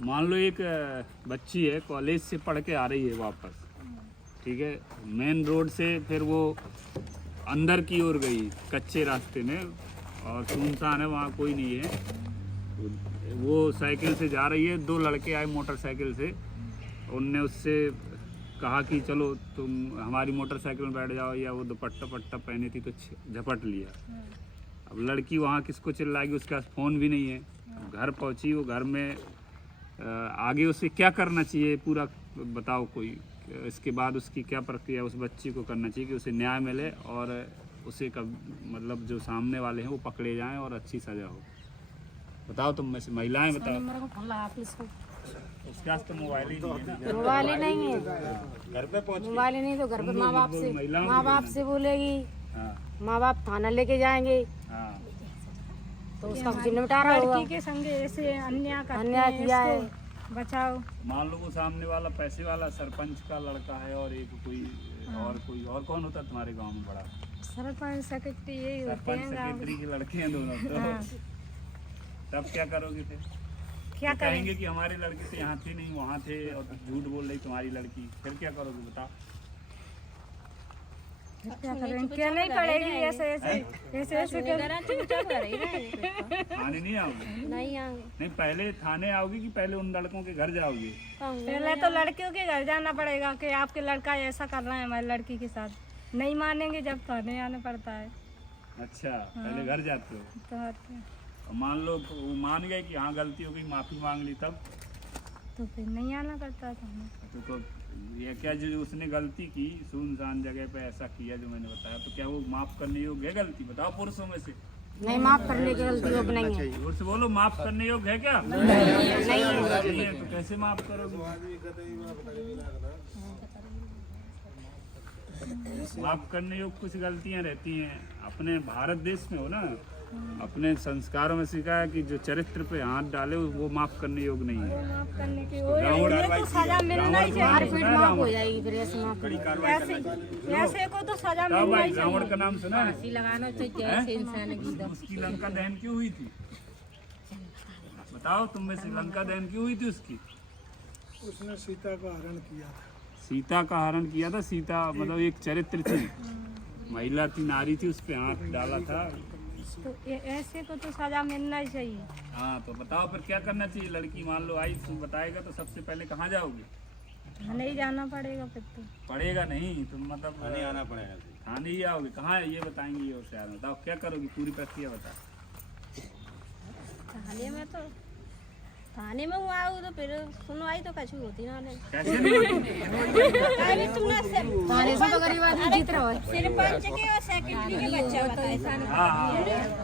मान लो एक बच्ची है, कॉलेज से पढ़ के आ रही है वापस, ठीक है, मेन रोड से फिर वो अंदर की ओर गई कच्चे रास्ते में और सुनसान है, वहाँ कोई नहीं है। वो साइकिल से जा रही है, दो लड़के आए मोटरसाइकिल से, उनने उससे कहा कि चलो तुम हमारी मोटरसाइकिल में बैठ जाओ, या वो दुपट्टा पट्टा पहनी थी तो झपट लिया। अब लड़की वहाँ किसको चिल्लाएगी, उसके पास फ़ोन भी नहीं है। घर पहुँची, वो घर में आगे उसे क्या करना चाहिए पूरा बताओ कोई, इसके बाद उसकी क्या प्रक्रिया उस बच्ची को करना चाहिए कि उसे न्याय मिले और उसे कब मतलब जो सामने वाले हैं वो पकड़े जाएं और अच्छी सज़ा हो। बताओ तुम में से महिलाएं बताओ। उसके पास तो मोबाइल ही नहीं है ना, मोबाइल ही नहीं है, घर पे पहुँच मोबाइल ही नहीं तो घर पे माँ बाप से बोलेगी, हाँ माँ बाप थाना लेके जाएंगे हाँ तो उसका निपटारा होगा। लड़की के संगे ऐसे अन्याय किया है, बचाओ। मान लो वो सामने वाला पैसे वाला सरपंच का लड़का है और एक कोई और कौन होता है तुम्हारे गांव में बड़ा? सरपंच सेक्रेटरी यही होते सरपंच हैं गाँव सेक्रेटरी के लड़के हैं दोनों। तो तब क्या करोगे फिर? क्या तो कहेंगे कि हमारे लड़के तो यहाँ थे नहीं वहाँ थे और झूठ बोल रही तुम्हारी लड़की, फिर क्या करोगे बताओ? क्या करें, क्या नहीं पड़ेगी ऐसे थाने नहीं आओगे? नहीं आएंगे। नहीं, पहले थाने आओगे कि पहले उन लड़कों के घर जाओगे? पहले तो लड़कियों के घर जाना पड़ेगा कि आपके लड़का ऐसा कर रहा है हमारी लड़की के साथ, नहीं मानेंगे जब थाने आना पड़ता है। अच्छा, पहले घर जाते हो तो और मान लो वो मान गए कि हाँ गलती हो गई, माफ़ी मांग ली, तब फिर नहीं आना पड़ता था। तो ये क्या जो उसने गलती की सुनसान जगह पे ऐसा किया जो मैंने बताया, तो क्या वो माफ़ करने योग्य है गलती? बताओ पुरुषों में से। नहीं, माफ करने की गलती योग नहीं है। जोर से बोलो, माफ़ करने योग्य है क्या? नहीं है तो कैसे माफ़ करोगे? माफ़ करने योग्य कुछ गलतियां रहती हैं। अपने भारत देश में हो ना, अपने संस्कारों में सीखा है कि जो चरित्र पे हाथ डाले वो माफ़ करने योग्य नहीं है। माफ करने की तो सजा मिलना ही चाहिए। मारपीट माफ हो जाएगी फिर ऐसे माफ ऐसे को तो सजा क्या मिलना भाई, ही रावण का नाम सुना है? लगाना चाहिए। उसकी लंका दहन क्यों हुई थी? बताओ तुम में से लंका दहन क्यों हुई थी उसकी? उसने सीता का हरण किया था। सीता का हरण किया था। सीता मतलब एक चरित्र थी, महिला थी, नारी थी, उस पे हाथ डाला था। तो ऐसे को तो सजा मिलना ही चाहिए। हाँ तो बताओ फिर क्या करना चाहिए? लड़की मान लो आई, तुम बताएगा तो सबसे पहले कहाँ जाओगे? नहीं जाना पड़ेगा फिर तो। पड़ेगा नहीं, तुम मतलब थाने आना पड़ेगा। थाने ही आओगे? कहाँ है ये बताएंगे ये होशियार? बताओ क्या करोगी, पूरी प्रक्रिया बताओ। थाने में हुआ तो फिर सुनवाई तो कछु होती ना नहीं। कैसे नहीं होती? अरे तुमने थाने से तो गरीब आदमी जीत रहा है। सरपंच के और सेक्रेटरी के बच्चा बताए हाँ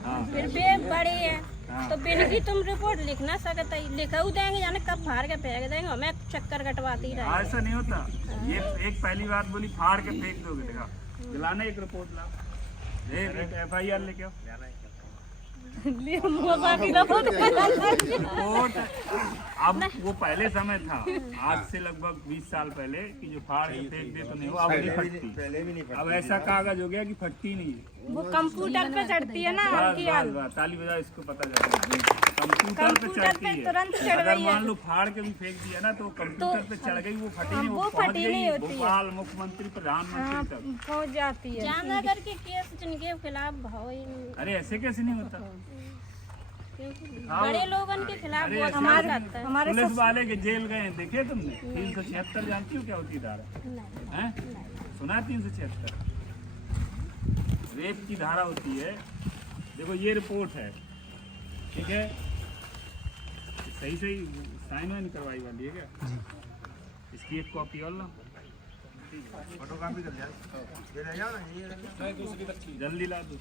हाँ फिर बे बड़े हैं तो बिन की तुम रिपोर्ट लिख ना सकते, लिखा देंगे जाने कब फाड़ के फेंक देंगे, हमें चक्कर कटवाती रहे। ऐसा नहीं होता। ये एक पहली बात बोली, फाड़ के फेंक दोगे, देखा दिलाना एक रिपोर्ट लाओ, एक FIR लेके आओ। रिपोर्ट अब वो पहले समय था, आज से लगभग 20 साल पहले, कि जो फाड़ के फेंक दे तो नहीं हो, अब नहीं फटती। अब ऐसा कागज हो गया कि फटती नहीं है। वो कंप्यूटर पे चढ़ती है ना हल्की हाल। ताली बजाओ, इसको पता चला। कंप्यूटर पे चढ़ती है। तुरंत चढ़ अगर रही है। मान लो फाड़ के भी फेंक दिया ना तो कंप्यूटर पे चढ़ गई, वो फटी नहीं, वो पहुंच फटी नहीं गई होती है। भोपाल मुख्यमंत्री प्रधानमंत्री तक पहुंच जाती है। जाना करके केस जिनके खिलाफ भाव ही नहीं। अरे ऐसे कैसे नहीं होता? बड़े लोगन के खिलाफ अरे बहुत हमारे करता है। हमारे पुलिस वाले के जेल गए हैं, देखे तुमने? 376 जानती हो क्या होती है धारा? हैं? सुना है 376? रेप की धारा होती है। देखो ये रिपोर्ट है, ठीक है, सही साइन वाइन करवाई वाली है क्या? इसकी एक कॉपी और लो, फोटोकॉपी कर जल्दी ला दो।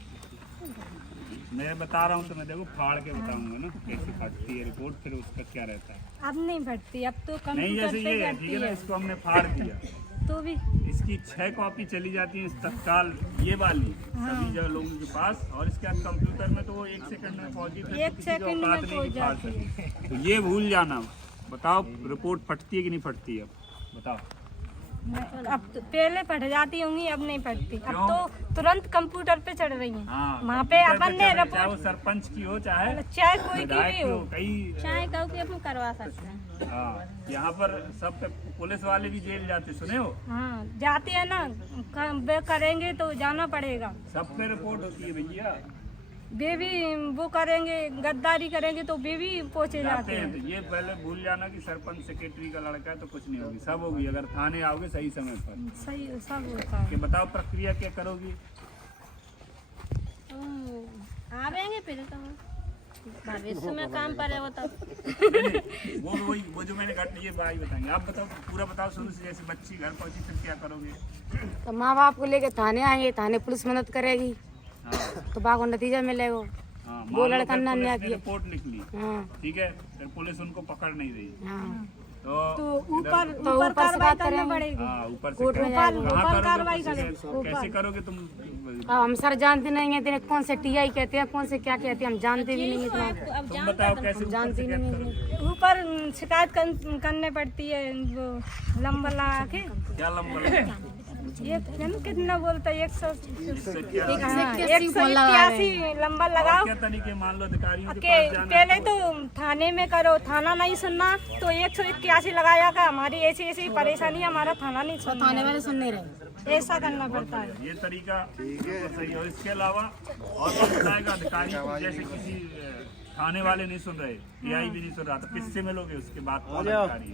मैं बता रहा हूँ तो मैं देखो फाड़ के बताऊंगा ना कैसे फटती है रिपोर्ट, फिर उसका क्या रहता है। अब नहीं फटती, अब तो नहीं कंप्यूटर जैसे पे ये है, चढ़ती ठीक है ना, है। इसको हमने फाड़ दिया तो भी इसकी 6 कॉपी चली जाती है तत्काल, ये वाली सभी जगह लोगों के पास, और इसके बाद कंप्यूटर में तो वो 1 सेकंड में पहुंची, फिर एक किसी को सेकंड में औकात नहीं पहुंच कि फाड़ जाती सके। तो ये भूल जाना। बताओ रिपोर्ट फटती है कि नहीं फटती है? अब बताओ। अब तो पहले पढ़ जाती होंगी, अब नहीं पढ़ती। अब तो तुरंत कंप्यूटर पे चढ़ रही हैं। हाँ, वहाँ पे अपन ने चाहे वो सरपंच की हो चाहे चाहे कोई की विधायक भी की हो, हो, कई चाहे कहो कि अपन करवा सकते हैं। हाँ, यहाँ पर सब पे पुलिस वाले भी जेल जाते, सुने हो? हाँ जाती है ना, वे करेंगे तो जाना पड़ेगा। सब पे रिपोर्ट होती है भैया। वे भी वो करेंगे, गद्दारी करेंगे तो वे भी पहुँचे जाते हैं। तो ये पहले भूल जाना कि सरपंच सेक्रेटरी का लड़का है तो कुछ नहीं होगी, सब होगी अगर थाने आओगे सही समय पर। सही सब होता है। कि बताओ प्रक्रिया क्या करोगी? आवेंगे फिर तो भविष्य में काम पर है वो तब। वो जो मैंने घटना ये भाई बताएंगे, आप बताओ पूरा बताओ शुरू से। जैसे बच्ची घर पहुंची फिर क्या करोगे? तो माँ बाप को लेके थाने आएंगे, थाने पुलिस मदद करेगी हाँ, तो बाको नतीजा मिलेगा। हाँ, वो मान लो लड़का फिर ना पुलिस न्याय ने किया। रिपोर्ट लिख ली, हाँ ठीक है, फिर पुलिस उनको पकड़ नहीं रही हाँ तो तो ऊपर तो ऊपर ऊपर से कार्रवाई बात करनी करेंगे। पड़ेगी। हाँ, ऊपर से कोर्ट में कहाँ जाएंगे। करोगे? ऊपर कार्रवाई कैसे- करेंगे। कैसे करोगे तुम? अब हम सर जानते नहीं है, तेरे कौन से टीआई कहते हैं, कौन से क्या कहते हैं, हम जानते भी नहीं इतना। अब तुम जान बताओ कैसे ऊपर जानते से ही नहीं करोगे? है। ऊपर शिकायत करने पड़ती है, वो लंबा लगा के। क्या लंबा ये कितना बोलता है, 181 181 लंबा लगाओ। क्या तरीके मान लो अधिकारियों के के पास जाना है पहले तो थाने में करो, थाना नहीं सुनना तो 181 लगाया का हमारी ऐसी ऐसी परेशानी, हमारा थाना नहीं सुनना, थाने वाले सुन नहीं रहे। ऐसा करना पड़ता है। ये तरीका सही है। और इसके अलावा और कौन बताएगा अधिकारी को? जैसे किसी थाने वाले नहीं सुन रहे, टीआई भी नहीं सुन रहा, तो किससे मिलोगे? उसके बाद कौन अधिकारी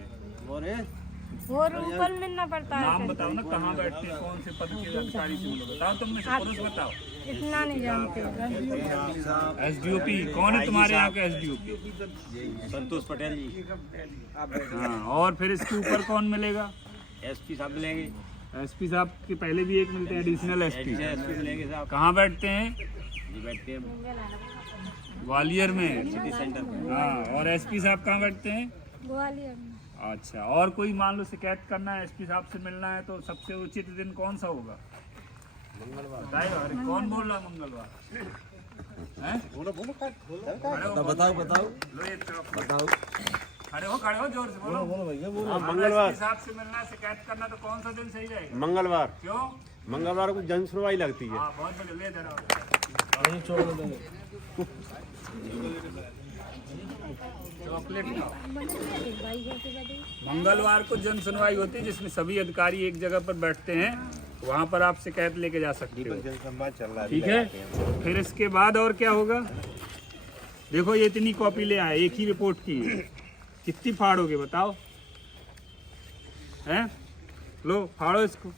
है? और ऊपर मिलना पड़ता है। नाम बताओ ना, कहाँ बैठते हैं, कौन से पद के अधिकारी से मिलो? बताओ तुम में से पुरुष बताओ। इतना नहीं जानते। एसडीओपी कौन है तुम्हारे यहाँ के? एसडीओपी संतोष पटेल जी। हाँ, और फिर इसके ऊपर कौन मिलेगा? एसपी साहब मिलेंगे। एसपी साहब के पहले भी एक मिलते हैं, एडिशनल एसपी। एसपी मिलेंगे साहब। कहाँ बैठते हैं? जी बैठते हैं ग्वालियर में। सिटी सेंटर में। हाँ, और एसपी साहब कहाँ बैठते हैं? ग्वालियर में। अच्छा, और कोई मान लो शिकायत करना है, एसपी साहब से मिलना है, तो सबसे उचित दिन कौन सा होगा? बताएगा। अरे कौन बोल रहा है मंगलवार? हैं? बताओ लो ये बताओ। खड़े हो जोर से बोलो। मंगलवार। एसपी साहब से मिलना है, शिकायत करना, तो कौन सा दिन सही रहेगा? मंगलवार। क्यों? मंगलवार को जन सुनवाई लगती है। हाँ, बहुत बढ़िया, ले जरा। चॉकलेट खाओ। मंगलवार को जन सुनवाई होती है, जिसमें सभी अधिकारी एक जगह पर बैठते हैं, वहाँ पर आप शिकायत लेके जा सकते हो। जनसंवाद चल रहा है। ठीक है, फिर इसके बाद और क्या होगा? देखो ये इतनी कॉपी ले आए, एक ही रिपोर्ट की है। कितनी फाड़ोगे बताओ? हैं? लो फाड़ो इसको,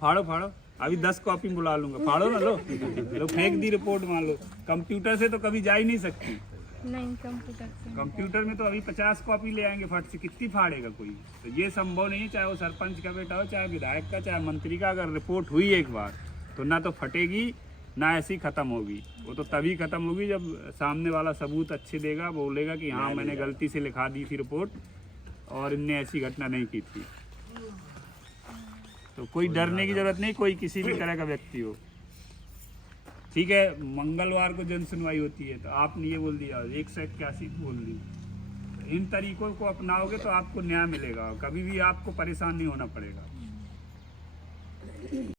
फाड़ो। अभी 10 कॉपी बुला लूंगा, फाड़ो ना। लो फेंक दी रिपोर्ट। मान लो कंप्यूटर से तो कभी जा ही नहीं सकती। नहीं, कंप्यूटर से। कंप्यूटर में तो अभी 50 कॉपी ले आएंगे फट से, कितनी फाड़ेगा कोई? तो ये संभव नहीं है, चाहे वो सरपंच का बेटा हो, चाहे विधायक का, चाहे मंत्री का। अगर रिपोर्ट हुई एक बार तो ना तो फटेगी ना ऐसी ख़त्म होगी। वो तो तभी ख़त्म होगी जब सामने वाला सबूत अच्छे देगा, बोलेगा कि हाँ मैंने गलती से लिखा दी थी रिपोर्ट और इनने ऐसी घटना नहीं की थी। तो कोई डरने की ज़रूरत नहीं, कोई किसी भी तरह का व्यक्ति हो। ठीक है, मंगलवार को जन सुनवाई होती है, तो आपने ये बोल दिया 181 बोल दी। इन तरीकों को अपनाओगे तो आपको न्याय मिलेगा, कभी भी आपको परेशान नहीं होना पड़ेगा।